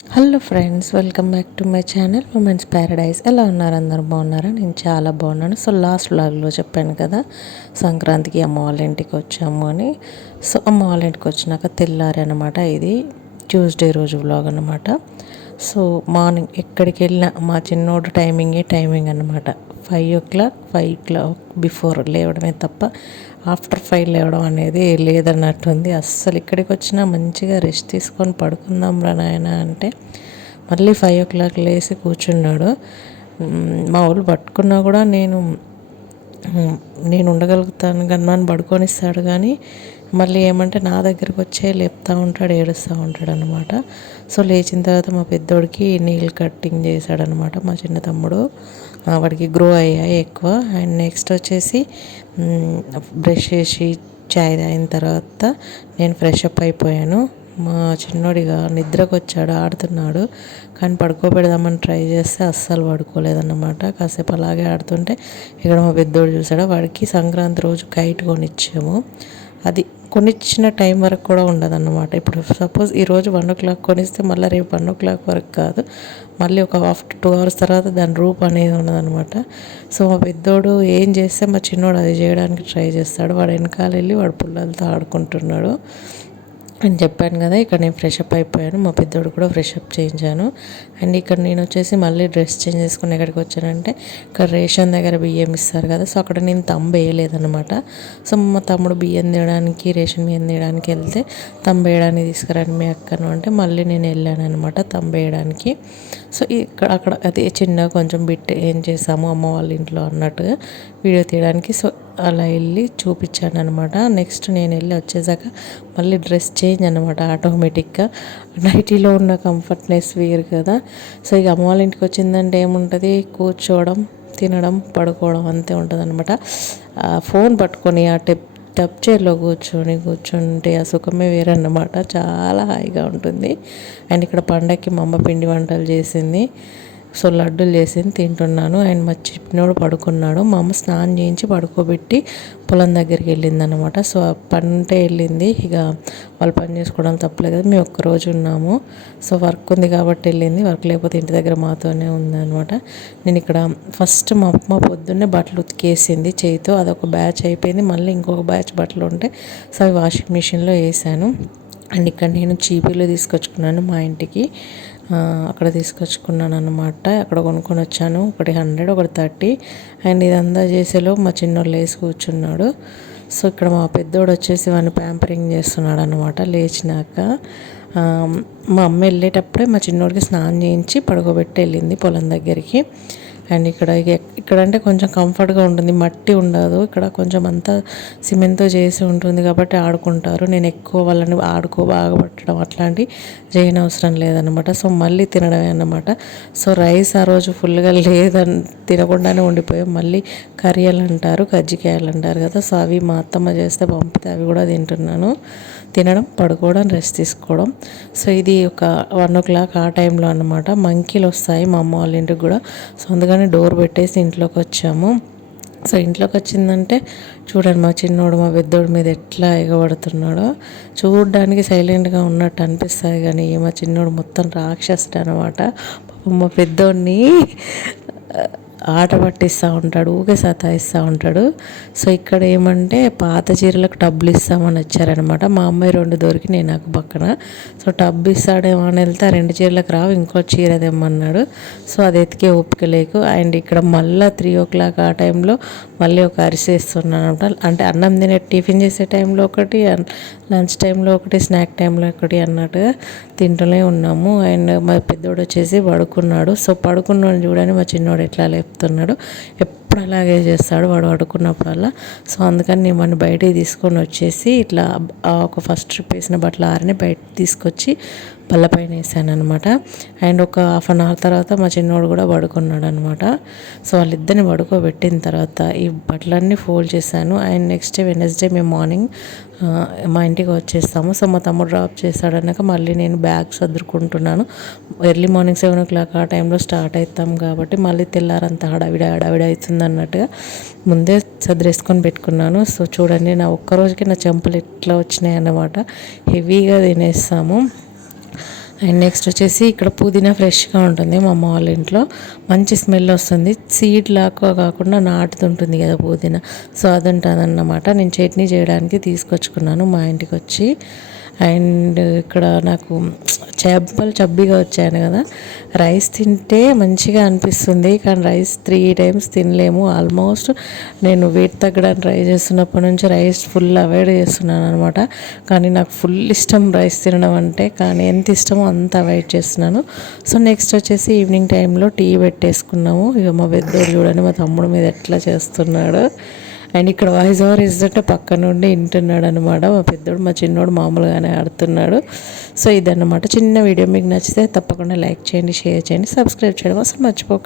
Hello friends welcome back to my channel women's paradise ఎలా ఉన్నారు? అందరు బాగున్నారా? నేను చాలా బాగున్నాను. సో లాస్ట్ వ్లాగ్లో చెప్పాను కదా సంక్రాంతికి అమ్మ వాళ్ళ ఇంటికి వచ్చాము అని. సో అమ్మ వాళ్ళ ఇంటికి వచ్చినాక తెల్లారి అనమాట ఇది ట్యూస్డే రోజు వ్లాగ్ అనమాట సో మార్నింగ్ ఎక్కడికి వెళ్ళినా మా చిన్నోడు టైమింగే టైమింగ్ అనమాట five o'clock five clock before లేవడమే తప్ప ఆఫ్టర్ ఫైవ్ లేవడం అనేది లేదన్నట్టుంది. అస్సలు ఇక్కడికి వచ్చినా మంచిగా రెస్ట్ తీసుకొని పడుకుందాం రా నాయన అంటే మళ్ళీ ఫైవ్ ఓ క్లాక్ లేసి కూర్చున్నాడు మా ఊళ్ళు పట్టుకున్నా కూడా నేను నేను ఉండగలుగుతాను గన్మాన్ పడుకొనిస్తాడు కానీ మళ్ళీ ఏమంటే నా దగ్గరికి వచ్చే లేపుతూ ఉంటాడు ఏడుస్తూ ఉంటాడు అనమాట సో లేచిన తర్వాత మా పెద్దోడికి నీళ్ళు కట్టింగ్ చేశాడనమాట మా చిన్న తమ్ముడు. వాడికి గ్రో అయ్యాయి ఎక్కువ. అండ్ నెక్స్ట్ వచ్చేసి బ్రష్ చేసి చాయ్ తాగిన తర్వాత నేను ఫ్రెష్ అప్ అయిపోయాను. మా చిన్నోడిగా నిద్రకు వచ్చాడు ఆడుతున్నాడు. కానీ పడుకోబెడదామని ట్రై చేస్తే అస్సలు పడుకోలేదన్నమాట. కాసేపు అలాగే ఆడుతుంటే ఇక్కడ మా పెద్దోడు చూసాడు వాడికి సంక్రాంతి రోజు కైట్ కొనిచ్చాము. అది కొనిచ్చిన టైం వరకు కూడా ఉండదన్నమాట. ఇప్పుడు సపోజ్ ఈరోజు వన్ ఓ క్లాక్ కొనిస్తే మళ్ళీ రేపు వన్ ఓ క్లాక్ వరకు కాదు. మళ్ళీ ఒక ఆఫ్టర్ టూ అవర్స్ తర్వాత దాని రూప్ అనేది ఉండదన్నమాట. సో మా పెద్దోడు ఏం చేస్తే మా చిన్నోడు అది చేయడానికి ట్రై చేస్తాడు. వాడు వెనకాల వెళ్ళి వాడు పుల్లలతో ఆడుకుంటున్నాడు. అని చెప్పాను కదా ఇక్కడ నేను ఫ్రెషప్ అయిపోయాను. మా పెద్దోడు కూడా ఫ్రెషప్ చేయించాను. అండ్ ఇక్కడ నేను వచ్చేసి మళ్ళీ డ్రెస్ చేంజ్ చేసుకుని ఎక్కడికి వచ్చానంటే ఇక్కడ రేషన్ దగ్గర బియ్యం ఇస్తారు కదా సో అక్కడ నేను తమ్ము వేయలేదనమాట సో మా తమ్ముడు బియ్యం తీయడానికి రేషన్ బియ్యం తీయడానికి వెళ్తే తమ్ము వేయడానికి తీసుకురాని మీ అక్కను అంటే మళ్ళీ నేను వెళ్ళాను అనమాట తమ్ము వేయడానికి. సో ఇక్కడ అక్కడ అదే చిన్న కొంచెం బిట్ ఏం చేసాము అమ్మ వాళ్ళ ఇంట్లో అన్నట్టుగా వీడియో తీయడానికి. సో అలా వెళ్ళి చూపించాను అనమాట నెక్స్ట్ నేను వెళ్ళి వచ్చేసాక మళ్ళీ డ్రెస్ చేంజ్ అనమాట ఆటోమేటిక్గా. నైటీలో ఉన్న కంఫర్ట్నెస్ వేరు కదా. సో ఇక అమ్మ వాళ్ళ ఇంటికి వచ్చిందంటే ఏముంటుంది? కూర్చోవడం తినడం పడుకోవడం అంతే ఉంటుంది అనమాట ఫోన్ పట్టుకొని ఆ టెప్ టప్ చైర్లో కూర్చొని కూర్చుంటే ఆ సుఖమే వేరన్నమాట. చాలా హాయిగా ఉంటుంది. అండ్ ఇక్కడ పండగకి మా అమ్మ పిండి వంటలు చేసింది. సో లడ్డూలు చేసి తింటున్నాను. అండ్ మా చిన్నోడు పడుకున్నాడు. మా అమ్మ స్నానం చేయించి పడుకోబెట్టి పొలం దగ్గరికి వెళ్ళింది అనమాట సో పంటే వెళ్ళింది. ఇక వాళ్ళు పని చేసుకోవడం తప్పలేదు కదా మేము ఒక్కరోజు ఉన్నాము. సో వర్క్ ఉంది కాబట్టి వెళ్ళింది. వర్క్ లేకపోతే ఇంటి దగ్గర మాతోనే ఉందనమాట నేను ఇక్కడ ఫస్ట్ మా అమ్మ పొద్దున్నే బట్టలు ఉతికేసింది చేయితో. అదొక బ్యాచ్ అయిపోయింది. మళ్ళీ ఇంకొక బ్యాచ్ బట్టలు ఉంటే సో అవి వాషింగ్ మిషన్లో వేసాను. అండ్ ఇక్కడ నేను చీపీలు తీసుకొచ్చుకున్నాను మా ఇంటికి. అక్కడ తీసుకొచ్చుకున్నాను అనమాట అక్కడ కొనుక్కొని వచ్చాను. ఒకటి హండ్రెడ్ ఒకటి థర్టీ. అండ్ ఇదంతా చేసేలో మా చిన్నోళ్ళు లేచి కూర్చున్నాడు. సో ఇక్కడ మా పెద్దోడు వచ్చేసి వాడిని ప్యాంపరింగ్ చేస్తున్నాడు అనమాట లేచినాక. మా అమ్మ వెళ్ళేటప్పుడే మా చిన్నోడికి స్నానం చేయించి పడుకోబెట్టి వెళ్ళింది పొలం దగ్గరికి. అండ్ ఇక్కడ ఇక్కడ అంటే కొంచెం కంఫర్ట్గా ఉంటుంది. మట్టి ఉండదు. ఇక్కడ కొంచెం అంతా సిమెంట్తో చేసి ఉంటుంది కాబట్టి ఆడుకుంటారు. నేను ఎక్కువ వాళ్ళని ఆడుకో బాగా పట్టడం అట్లాంటివి చేయనవసరం లేదనమాట సో మళ్ళీ తినడమే అనమాట సో రైస్ ఆ రోజు ఫుల్గా లేదని తినకుండానే ఉండిపోయాం. మళ్ళీ కర్రీలు అంటారు కజ్జికాయలు అంటారు కదా. సో అవి మా అత్తమ్మ చేస్తే పంపితే అవి కూడా తింటున్నాను. తినడం పడుకోవడం రెస్ట్ తీసుకోవడం. సో ఇది ఒక వన్ ఓ క్లాక్ ఆ టైంలో అనమాట మంకీలు వస్తాయి మా అమ్మ వాళ్ళ ఇంటికి కూడా. సో అందుకని డోర్ పెట్టేసి ఇంట్లోకి వచ్చాము. సో ఇంట్లోకి వచ్చిందంటే చూడండి మా చిన్నోడు మా పెద్దోడు మీద ఎట్లా ఎగబడుతున్నాడో. చూడడానికి సైలెంట్గా ఉన్నట్టు అనిపిస్తుంది కానీ మా చిన్నోడు మొత్తం రాక్షసుడు అనమాట మా పెద్దోడిని ఆట పట్టిస్తూ ఉంటాడు ఊకే సతాయిస్తూ ఉంటాడు. సో ఇక్కడ ఏమంటే పాత చీరలకు టబ్బులు ఇస్తామని వచ్చారనమాట. మా అమ్మాయి రెండు దొరికి నేను నాకు పక్కన. సో టబ్బు ఇస్తాడేమో అని వెళ్తే ఆ రెండు చీరలకు రావు ఇంకో చీర తెమ్మన్నాడు. సో అది ఎతికే ఓపిక లేకు. అండ్ ఇక్కడ మళ్ళీ త్రీ ఓ క్లాక్ ఆ టైంలో మళ్ళీ ఒక అరిసేస్తున్నాను అనమాట అంటే అన్నం తినే టిఫిన్ చేసే టైంలో ఒకటి లంచ్ టైంలో ఒకటి స్నాక్ టైంలో ఒకటి అన్నట్టుగా తింటూనే ఉన్నాము. అండ్ మా పెద్దోడు వచ్చేసి పడుకున్నాడు. సో పడుకున్నాడు చూడండి మా చిన్నోడు ఎట్లా చెప్తున్నాడు. ఎప్పుడు అలాగే చేస్తాడు వాడు పడుకున్నప్పుడల్లా. సో అందుకని నేను మన బయటికి తీసుకొని వచ్చేసి ఇట్లా ఒక ఫస్ట్ ట్రిప్ వేసిన బట్టలు ఆరిని బయట తీసుకొచ్చి పళ్ళపైన వేసాను అనమాట అండ్ ఒక హాఫ్ అన్ అవర్ తర్వాత మా చిన్నోడు కూడా పడుకున్నాడు అనమాట సో వాళ్ళిద్దరిని పడుకోబెట్టిన తర్వాత ఈ బట్టలన్నీ ఫోల్డ్ చేశాను. అండ్ నెక్స్ట్ డే వెనస్డే మేము మార్నింగ్ మా ఇంటికి వచ్చేస్తాము. సో మా తమ్ముడు డ్రాప్ చేస్తాడన్నాక మళ్ళీ నేను బ్యాగ్ సర్దుకుంటున్నాను early morning seven o'clock ఆ టైంలో స్టార్ట్ అవుతాం కాబట్టి మళ్ళీ తెల్లారంత హడావిడ హడావిడ అవుతుంది అన్నట్టుగా ముందే సర్దేసుకొని పెట్టుకున్నాను. సో చూడండి నా ఒక్క రోజుకి నా చెంపలు ఎట్లా వచ్చినాయి అన్నమాట హెవీగా తినేస్తాము. అండ్ నెక్స్ట్ వచ్చేసి ఇక్కడ పుదీనా ఫ్రెష్గా ఉంటుంది మా అమ్మ వాళ్ళ ఇంట్లో. మంచి స్మెల్ వస్తుంది. సీడ్ లాగా కాకుండా నాటుతుంటుంది కదా పుదీనా. సో అది ఉంటుంది అన్నమాట నేను చట్నీ చేయడానికి తీసుకొచ్చుకున్నాను మా ఇంటికి వచ్చి అండ్ ఇక్కడ నాకు చేపలు చబ్బిగా వచ్చాను కదా. రైస్ తింటే మంచిగా అనిపిస్తుంది కానీ రైస్ త్రీ టైమ్స్ తినలేము. ఆల్మోస్ట్ నేను వెయిట్ తగ్గడానికి ట్రై చేస్తున్నప్పటి నుంచి రైస్ ఫుల్ అవాయిడ్ చేస్తున్నాను అనమాట కానీ నాకు ఫుల్ ఇష్టం రైస్ తినడం అంటే. కానీ ఎంత ఇష్టమో అంత అవాయిడ్ చేస్తున్నాను. సో నెక్స్ట్ వచ్చేసి ఈవినింగ్ టైంలో టీ పెట్టేసుకున్నాము. ఇక మా పెద్దోడు చూడండి మా తమ్ముడు మీద ఎట్లా చేస్తున్నాడు. అండ్ ఇక్కడ వాయిస్ ఓవర్ ఇస్తుంటే పక్క నుండి వింటున్నాడు అనమాట మా పెద్దోడు మా చిన్నోడు మామూలుగానే ఆడుతున్నాడు. సో ఇదన్నమాట. చిన్న వీడియో మీకు నచ్చితే తప్పకుండా లైక్ చేయండి షేర్ చేయండి సబ్స్క్రైబ్ చేయడం అసలు మర్చిపోక